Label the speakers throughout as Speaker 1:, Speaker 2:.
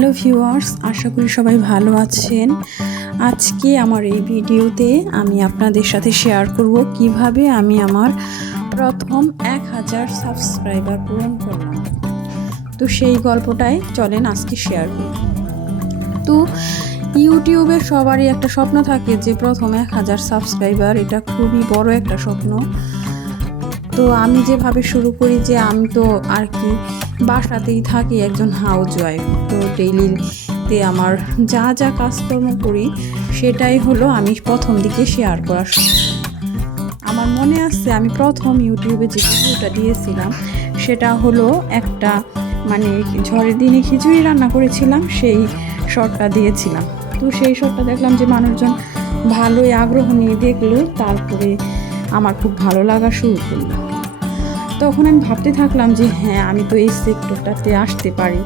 Speaker 1: Hello viewers, আশা করি সবাই ভালো আছেন। আজকে আমার এই ভিডিওতে আমি আপনাদের সাথে শেয়ার করব কীভাবে আমি আমার প্রথম এক হাজার সাবস্ক্রাইবার পূরণ করলাম। তো সেই গল্পটাই চলেন আজকে শেয়ার করি। তো ইউটিউবে সবারই একটা স্বপ্ন থাকে যে প্রথম এক হাজার সাবস্ক্রাইবার, এটা খুবই বড় একটা স্বপ্ন। তো আমি যেভাবে শুরু করি যে আমি তো আর কি বাসাতেই থাকি একজন হাউস ওয়াইফ তো ডেইলিতে আমার যা যা কাজকর্ম করি, সেটাই হলো আমি প্রথম দিকে শেয়ার করা শুরু আমার মনে আছে আমি প্রথম ইউটিউবে যে ভিডিওটা দিয়েছিলাম, সেটা হলো একটা মানে ঝড়ের দিনে খিচুড়ি রান্না করেছিলাম, সেই শটটা দিয়েছিলাম। তো সেই শটটা দেখলাম যে মানুষজন ভালোই আগ্রহ নিয়ে দেখল, তারপরে আমার খুব ভালো লাগা শুরু করল। তখন আমি ভাবতে থাকলাম যে হ্যাঁ আমি তো এই সেক্টরটাতে আসতে পারি।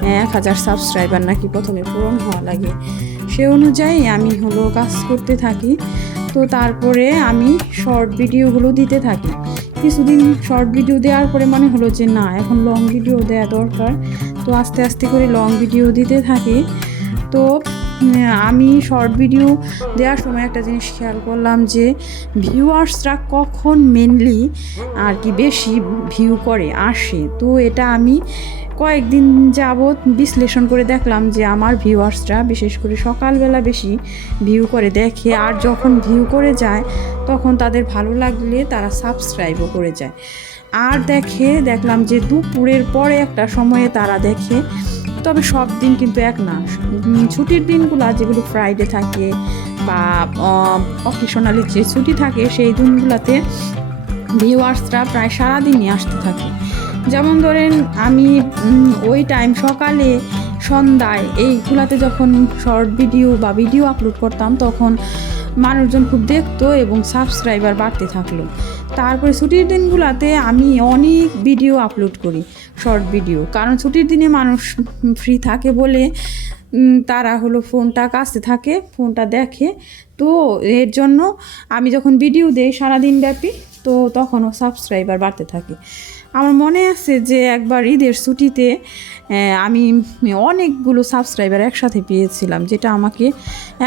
Speaker 1: হ্যাঁ, এক হাজার সাবস্ক্রাইবার নাকি প্রথমে পূরণ হওয়া লাগে। সে অনুযায়ী আমি হলো কাজ করতে থাকি। তো তারপরে আমি শর্ট ভিডিওগুলো দিতে থাকি। কিছুদিন শর্ট ভিডিও দেওয়ার পরে মনে হলো যে না এখন লং ভিডিও দেওয়া দরকার। তো আস্তে আস্তে করে লং ভিডিও দিতে থাকি। তো আমি শর্ট ভিডিও দেওয়ার সময় একটা জিনিস খেয়াল করলাম যে ভিউয়ার্সরা কখন মেনলি আর কি বেশি ভিউ করে, আসে। তো এটা আমি কয়েকদিন যাবৎ বিশ্লেষণ করে দেখলাম যে, আমার ভিউয়ার্সরা বিশেষ করে সকালবেলা বেশি ভিউ করে, দেখে আর যখন ভিউ করে যায়, তখন তাদের ভালো লাগলে তারা সাবস্ক্রাইবও করে যায়। আর দেখে দেখলাম যে, দুপুরের পরে একটা সময়ে তারা দেখে তবে সব দিন কিন্তু এক না। ছুটির দিনগুলো যেগুলো ফ্রাইডে থাকে বা অকেশনালি যে ছুটি থাকে সেই দিনগুলোতে ভিউয়ার্সরা প্রায় সারাদিনই আসতে থাকে। যেমন ধরেন আমি ওই টাইম সকালে, সন্ধ্যায় এইগুলাতে যখন শর্ট ভিডিও বা ভিডিও আপলোড করতাম তখন মানুষজন খুব দেখতো এবং সাবস্ক্রাইবার বাড়তে থাকল। তারপরে ছুটির দিনগুলোতে আমি অনেক ভিডিও আপলোড করি শর্ট ভিডিও কারণ ছুটির দিনে মানুষ ফ্রি থাকে বলে তারা হলো ফোনটা কাছে থাকে, ফোনটা দেখে। তো এর জন্য আমি যখন ভিডিও দেই সারাদিন ব্যাপী, তো তখনও সাবস্ক্রাইবার বাড়তে থাকে। আমার মনে আছে যে একবার ঈদের ছুটিতে আমি অনেকগুলো সাবস্ক্রাইবার একসাথে পেয়েছিলাম, যেটা আমাকে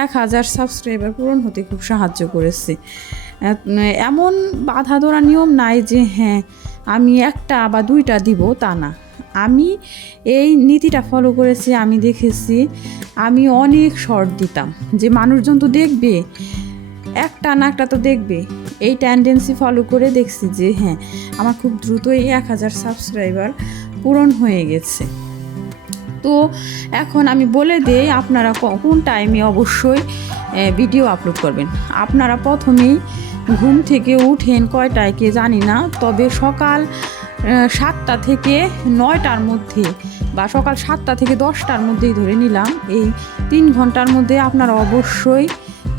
Speaker 1: এক হাজার সাবস্ক্রাইবার পূরণ হতে খুব সাহায্য করেছে। এমন বাধা ধরা নিয়ম নাই যে হ্যাঁ আমি একটা বা দুইটা দিব, তা না। আমি এই নীতিটা ফলো করেছি, আমি দেখেছি, আমি অনেক শর্ট দিতাম। যে মানুষজন তো দেখবে, একটা না একটা তো দেখবে। এই টেন্ডেন্সি ফলো করে দেখছি যে হ্যাঁ আমার খুব দ্রুতই এক হাজার সাবস্ক্রাইবার পূরণ হয়ে গেছে। তো এখন আমি বলে দেই আপনারা কোন টাইমে অবশ্যই ভিডিও আপলোড করবেন। আপনারা প্রথমেই ঘুম থেকে উঠেন কয়টায় কে জানি না, তবে সকাল সাতটা থেকে নয়টার মধ্যে বা সকাল সাতটা থেকে দশটার মধ্যেই ধরে নিলাম। এই তিন ঘণ্টার মধ্যে আপনারা অবশ্যই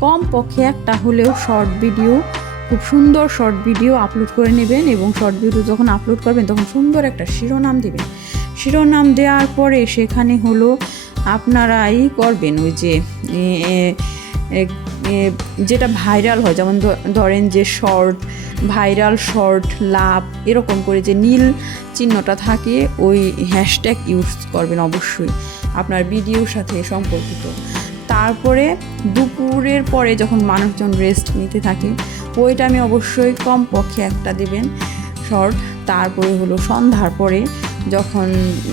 Speaker 1: কমপক্ষে একটা হলেও শর্ট ভিডিও খুব সুন্দর শর্ট ভিডিও আপলোড করে নেবেন এবং শর্ট ভিডিও যখন আপলোড করবেন, তখন সুন্দর একটা শিরোনাম দেবেন। শিরোনাম দেওয়ার পরে সেখানে হলো, আপনারাই করবেন ওই যে যেটা ভাইরাল হয়, যেমন ধরেন যে শর্ট ভাইরাল শর্ট লাভ, এরকম করে যে নীল চিহ্নটা থাকে, ওই হ্যাশট্যাগ ইউজ করবেন অবশ্যই। আপনার ভিডিওর সাথে সম্পর্কিত। তারপরে দুপুরের পরে যখন মানুষজন রেস্ট নিতে থাকে, ওইটা আমি অবশ্যই কম পক্ষে একটা দেবেন শর্ট তারপরে হলো সন্ধ্যার পরে যখন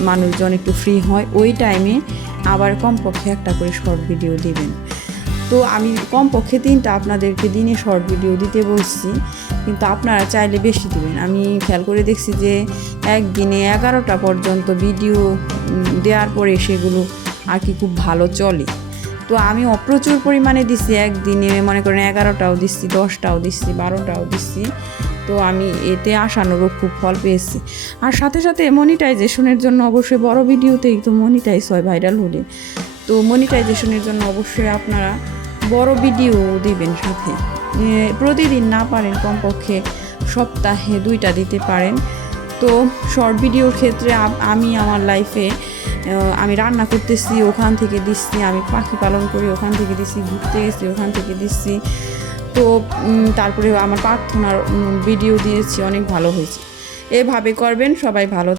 Speaker 1: মানুষজন একটু ফ্রি হয়, ওই টাইমে আবার কমপক্ষে একটা করে শর্ট ভিডিও দেবেন। তো আমি কমপক্ষে তিনটা আপনাদেরকে দিনে শর্ট ভিডিও দিতে বলছি, কিন্তু আপনারা চাইলে বেশি দেবেন। আমি খেয়াল করে দেখছি যে একদিনে এগারোটা পর্যন্ত ভিডিও দেওয়ার পরে সেগুলো আর কি খুব ভালো চলে। তো আমি প্রচুর পরিমাণে দিচ্ছি একদিনে, মনে করেন এগারোটাও দিচ্ছি দশটাও দিচ্ছি বারোটাও দিচ্ছি তো আমি এতে আশানুরূপ খুব ফল পেয়েছি। আর সাথে সাথে মনিটাইজেশনের জন্য অবশ্যই বড় ভিডিওতেই তো মনিটাইজ হয় ভাইরাল হলে। তো মনিটাইজেশনের জন্য অবশ্যই আপনারা বড় ভিডিও দিবেন সাথে। প্রতিদিন না পারেন কমপক্ষে সপ্তাহে দুইটা দিতে পারেন। তো শর্ট ভিডিওর ক্ষেত্রে আমি আমার লাইফে আমি রান্না করতেছি, ওখান থেকে দিচ্ছি, আমি পাখি পালন করি, ওখান থেকে দিচ্ছি, ঘুরতে গেছি, ওখান থেকে দিচ্ছি। তো তারপরে আমার প্রার্থনার ভিডিও দিয়েছি, অনেক ভালো হয়েছে। এভাবে করবেন, সবাই ভালো